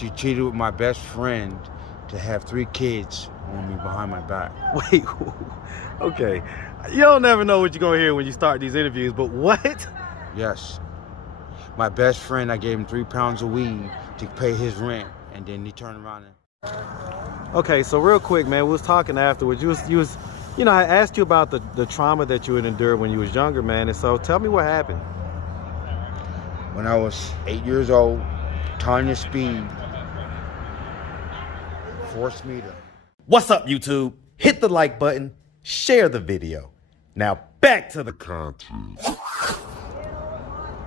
She cheated with my best friend to have 3 kids on me behind my back. Wait, okay. You don't never know what you're going to hear when you start these interviews, but what? Yes. My best friend, I gave him 3 pounds of weed to pay his rent, and then he turned around and... Okay, so real quick, man, we was talking afterwards. You know, I asked you about the trauma that you had endured when you was younger, man, and so tell me what happened. When I was 8 years old, Tanya Speed forced me to... What's up, YouTube? Hit the like button, share the video. Now back to the content.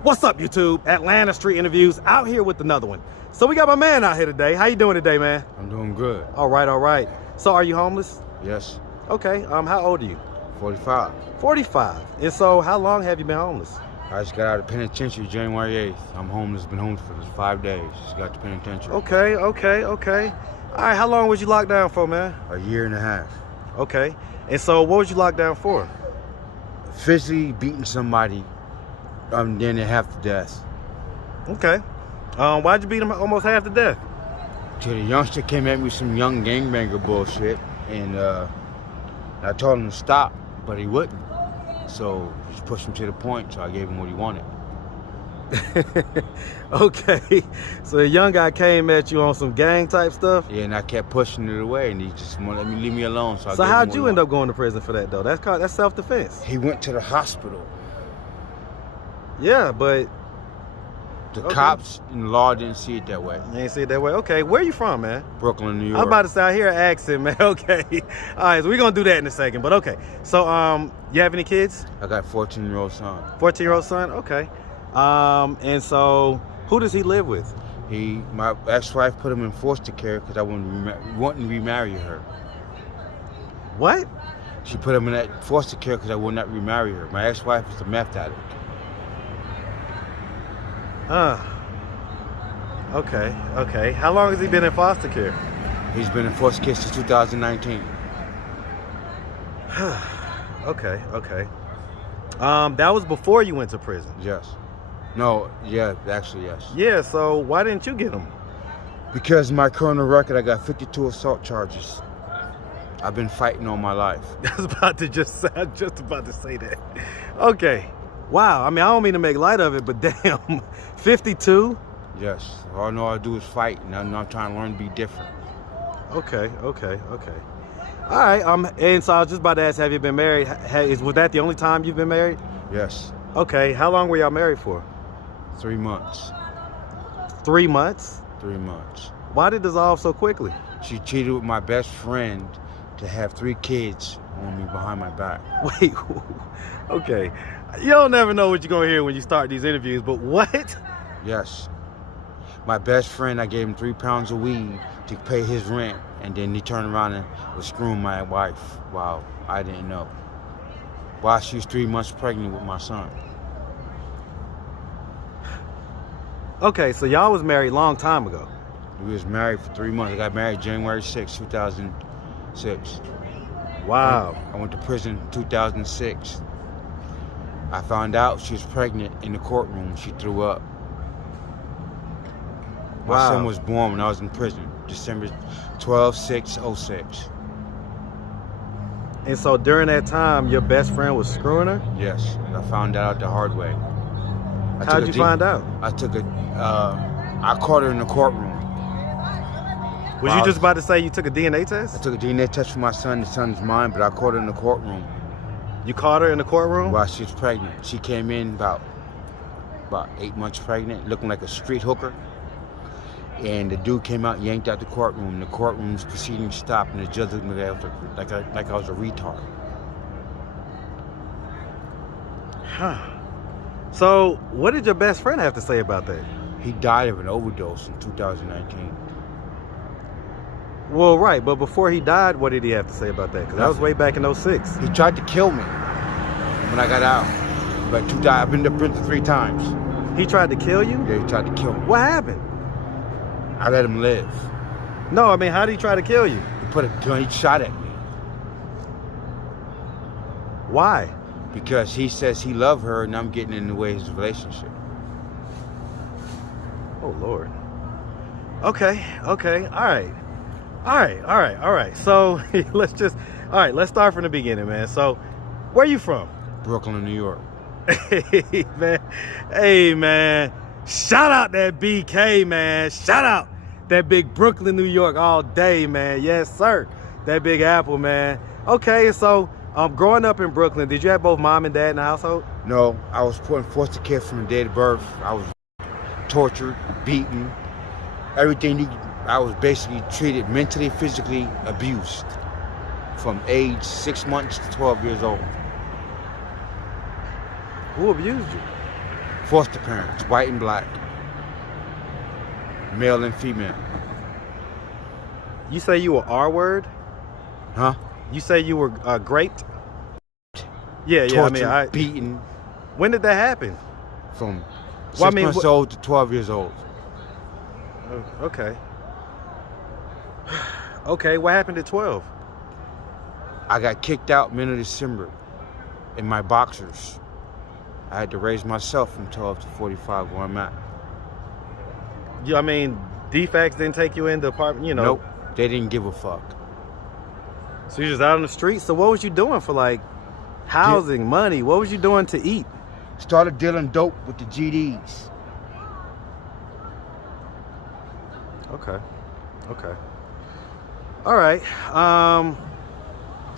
What's up, YouTube? Atlanta Street Interviews out here with another one. So we got my man out here today. How you doing today, man? I'm doing good. All right, all right. So are you homeless? Yes. Okay, how old are you? 45. 45. And so how long have you been homeless? I just got out of penitentiary January 8th. I'm homeless, been homeless for 5 days. Just got to penitentiary. Okay. All right, how long was you locked down for, man? A year and a half. Okay. And so what was you locked down for? Physically beating somebody, then they half to death. Okay. Why'd you beat him almost half to death? Till the youngster came at me with some young gangbanger bullshit, and I told him to stop, but he wouldn't. So just pushed him to the point, so I gave him what he wanted. Okay, so the young guy came at you on some gang type stuff? Yeah, and I kept pushing it away, and he just wouldn't let me leave me alone. So how'd you end up going to prison for that, though? That's self-defense. He went to the hospital. Yeah, but the cops and the law didn't see it that way. They didn't see it that way. Okay, where you from, man? Brooklyn, New York. I'm about to say, I hear an accent, man. Okay. All right, so we're going to do that in a second, but okay. So, you have any kids? I got a 14-year-old son. 14-year-old son? Okay. And so, who does he live with? My ex-wife put him in foster care because I wouldn't remarry her. What? She put him in that foster care because I would not remarry her. My ex-wife is a meth addict. Okay. How long has he been in foster care? He's been in foster care since 2019. Okay. That was before you went to prison? Yes. No, yeah, actually, yes. Yeah, so why didn't you get him? Because my criminal record, I got 52 assault charges. I've been fighting all my life. I was just about to say that. Okay. Wow, I mean, I don't mean to make light of it, but damn, 52? Yes, all I know how to do is fight, and I'm trying to learn to be different. Okay. All right, and so I was just about to ask, have you been married? Was that the only time you've been married? Yes. Okay, how long were y'all married for? 3 months. 3 months? 3 months. Why did it dissolve so quickly? She cheated with my best friend to have 3 kids on me behind my back. Wait, okay. You don't never know what you're going to hear when you start these interviews, but what? Yes. My best friend, I gave him 3 pounds of weed to pay his rent, and then he turned around and was screwing my wife. Wow, I didn't know. While she was 3 months pregnant with my son. Okay, so y'all was married a long time ago. We was married for 3 months. I got married January 6, 2006. Wow. I went to prison in 2006. I found out she was pregnant in the courtroom. She threw up. My son was born when I was in prison, December 12/6/06. And so during that time, your best friend was screwing her? Yes, I found out the hard way. How'd you find out? I caught her in the courtroom. Was you just about to say you took a DNA test? I took a DNA test for my son. The son's mine, but I caught her in the courtroom. You caught her in the courtroom? While she was pregnant. She came in about 8 months pregnant, looking like a street hooker. And the dude came out and yanked out the courtroom. The courtroom's proceedings stopped, and the judge looked at me like I was a retard. Huh. So, what did your best friend have to say about that? He died of an overdose in 2019. Well, right, but before he died, what did he have to say about that? Because that was way back in 06. He tried to kill me when I got out. But I've been to prison 3 times. He tried to kill you? Yeah, he tried to kill me. What happened? I let him live. No, I mean, how did he try to kill you? He shot at me. Why? Because he says he loved her and I'm getting in the way of his relationship. Oh, Lord. Okay. Okay. All right. So let's start from the beginning, man. So where you from? Brooklyn, New York. Hey, man. Shout out that BK, man. Shout out that big Brooklyn, New York all day, man. Yes, sir. That Big Apple, man. Okay, so growing up in Brooklyn, did you have both mom and dad in the household? No, I was put in foster care from the day of birth. I was tortured, beaten, everything. I was basically treated mentally, physically abused from age 6 months to 12 years old. Who abused you? Foster parents, white and black, male and female. You say you were R-word? Huh? You say you were raped? Yeah, Tortured, beaten. When did that happen? From 6 months old to 12 years old. Okay. Okay, what happened at 12? I got kicked out middle of December in my boxers. I had to raise myself from 12 to 45 where I'm at. Yeah, I mean, defects didn't take you in the apartment, you know? Nope, they didn't give a fuck. So you're just out on the street? So what was you doing for like housing, money? What was you doing to eat? Started dealing dope with the GDs. Okay. Okay. All right.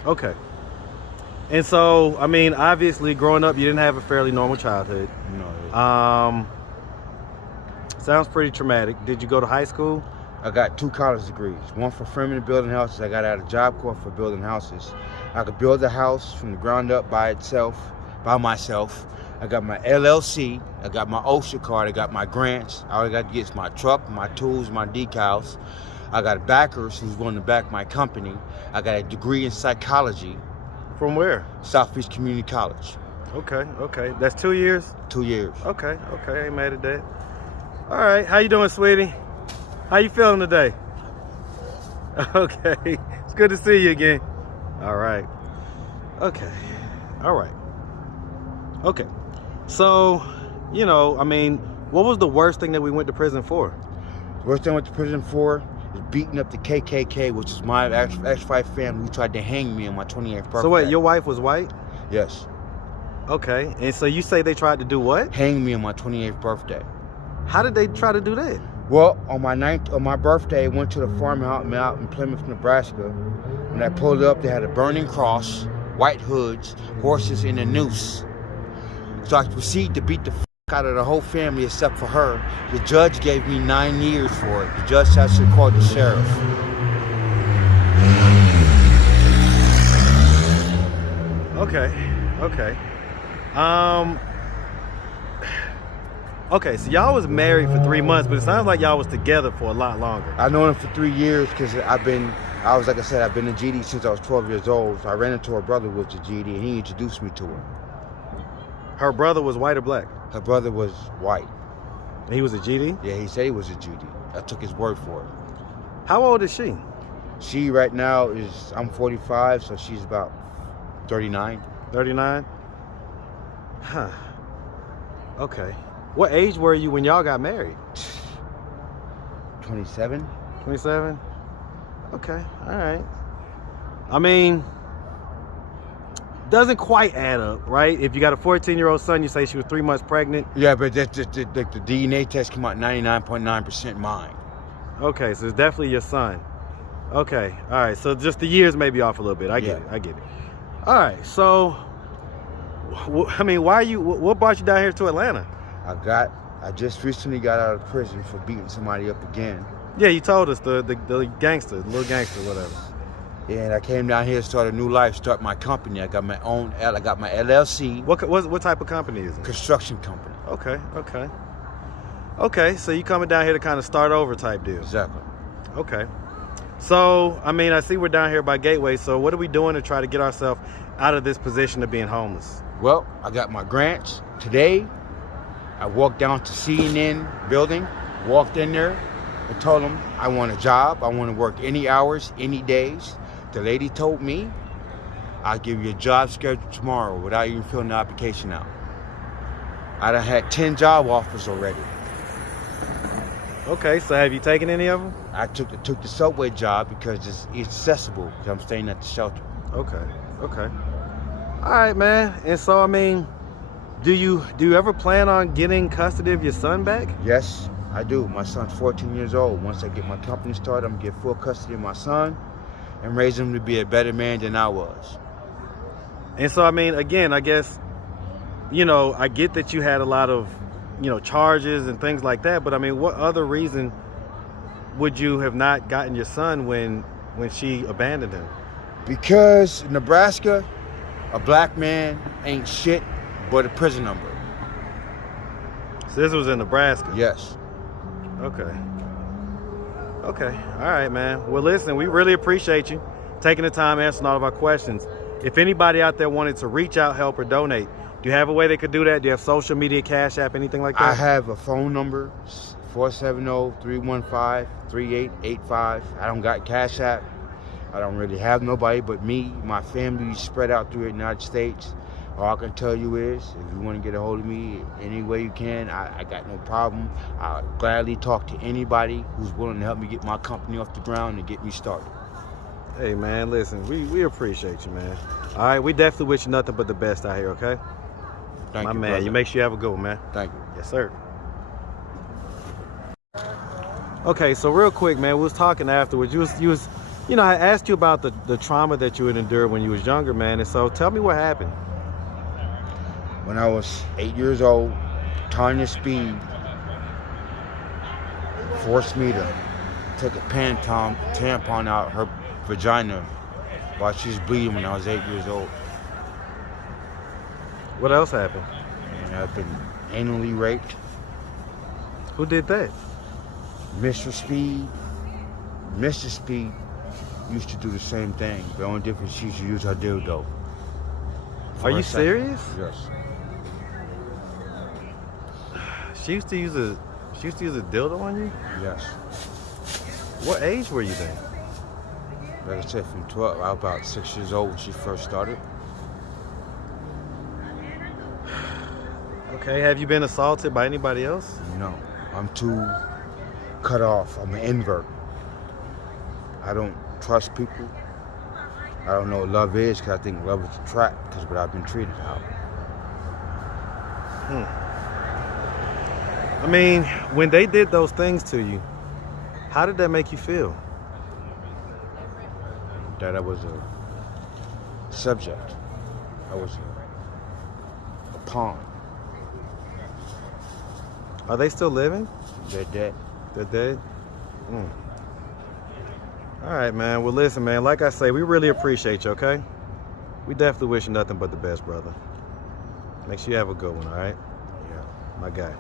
Okay. And so, I mean, obviously, growing up, you didn't have a fairly normal childhood. No. Sounds pretty traumatic. Did you go to high school? I got 2 college degrees. One for framing and building houses. I got out of Job Corps for building houses. I could build a house from the ground up by myself. I got my LLC. I got my OSHA card. I got my grants. All I got to get is my truck, my tools, my decals. I got backers who's willing to back my company. I got a degree in psychology. From where? Southeast Community College. Okay, okay. That's 2 years? 2 years. Okay, okay. Ain't mad at that. All right. How you doing, sweetie? How you feeling today? Okay. It's good to see you again. All right. Okay. All right. Okay. So, you know, I mean, what was the worst thing that we went to prison for? The worst thing I went to prison for is beating up the KKK, which is my ex-wife family who tried to hang me on my 28th birthday. So wait, your wife was white? Yes. Okay. And so you say they tried to do what? Hang me on my 28th birthday. How did they try to do that? Well, on my birthday, I went to the farmhouse out in Plymouth, Nebraska. When I pulled up, they had a burning cross, white hoods, horses, and a noose. So I proceeded to beat the out of the whole family except for her. The judge gave me 9 years for it. The judge said I should call the sheriff. Okay, okay. Okay, so y'all was married for 3 months, but it sounds like y'all was together for a lot longer. I known him for 3 years because I've been a GD since I was 12 years old. So I ran into her brother who was a GD, and he introduced me to her. Her brother was white or black? Her brother was white. He was a GD? Yeah, he said he was a GD. I took his word for it. How old is she? She right now I'm 45, so she's about 39. 39? Huh. Okay. What age were you when y'all got married? 27. 27? Okay, all right. I mean, doesn't quite add up, right? If you got a 14-year-old son, you say she was 3 months pregnant. Yeah, but the DNA test came out 99.9% mine. Okay, so it's definitely your son. Okay, all right. So just the years may be off a little bit. I get it. All right. So, I mean, what brought you down here to Atlanta? I just recently got out of prison for beating somebody up again. Yeah, you told us the gangster, the little gangster, whatever. Yeah, and I came down here to start a new life, start my company. I got my LLC. What type of company is it? Construction company. Okay, so you coming down here to kind of start over type deal. Exactly. Okay. So, I mean, I see we're down here by Gateway, so what are we doing to try to get ourselves out of this position of being homeless? Well, I got my grants. Today, I walked down to CNN building, walked in there, and told them I want a job. I want to work any hours, any days. The lady told me, I'll give you a job schedule tomorrow without even filling the application out. I done had 10 job offers already. Okay, so have you taken any of them? I took the subway job because it's accessible. Because I'm staying at the shelter. Okay. Okay. All right, man. And so, I mean, do you ever plan on getting custody of your son back? Yes, I do. My son's 14 years old. Once I get my company started, I'm gonna get full custody of my son and raise him to be a better man than I was. And so, I mean, again, I guess, you know, I get that you had a lot of, you know, charges and things like that, but I mean, what other reason would you have not gotten your son when she abandoned him? Because in Nebraska, a black man ain't shit but a prison number. So this was in Nebraska? Yes. Okay. Okay. All right, man. Well, listen, we really appreciate you taking the time answering all of our questions. If anybody out there wanted to reach out, help, or donate, do you have a way they could do that? Do you have social media, Cash App, anything like that? I have a phone number, 470-315-3885. I don't got Cash App. I don't really have nobody but me. My family is spread out through the United States. All I can tell you is, if you want to get a hold of me any way you can, I got no problem. I'll gladly talk to anybody who's willing to help me get my company off the ground and get me started. Hey, man, listen, we appreciate you, man. All right, we definitely wish you nothing but the best out here, okay? Thank My you, man, brother. you make sure you have a good one, man. Thank you. Yes, sir. Okay, so real quick, man, we was talking afterwards. You was, you know, I asked you about the trauma that you had endured when you was younger, man. And so tell me what happened. When I was 8 years old, Tanya Speed forced me to take a tampon out her vagina while she was bleeding when I was 8 years old. What else happened? And I've been anally raped. Who did that? Mr. Speed used to do the same thing. The only difference, she used to use her dildo. Are you serious? Yes. She used to use a dildo on you? Yes. What age were you then? Like I said, from 12, I was about 6 years old when she first started. Okay, have you been assaulted by anybody else? No, I'm too cut off. I'm an invert. I don't trust people. I don't know what love is because I think love is a trap because of what I've been treated out. I mean, when they did those things to you, how did that make you feel? That I was a subject. I was a pawn. Are they still living? They're dead. They're dead? All right, man. Well, listen, man, like I say, we really appreciate you, okay? We definitely wish you nothing but the best, brother. Make sure you have a good one, all right? Yeah. My guy.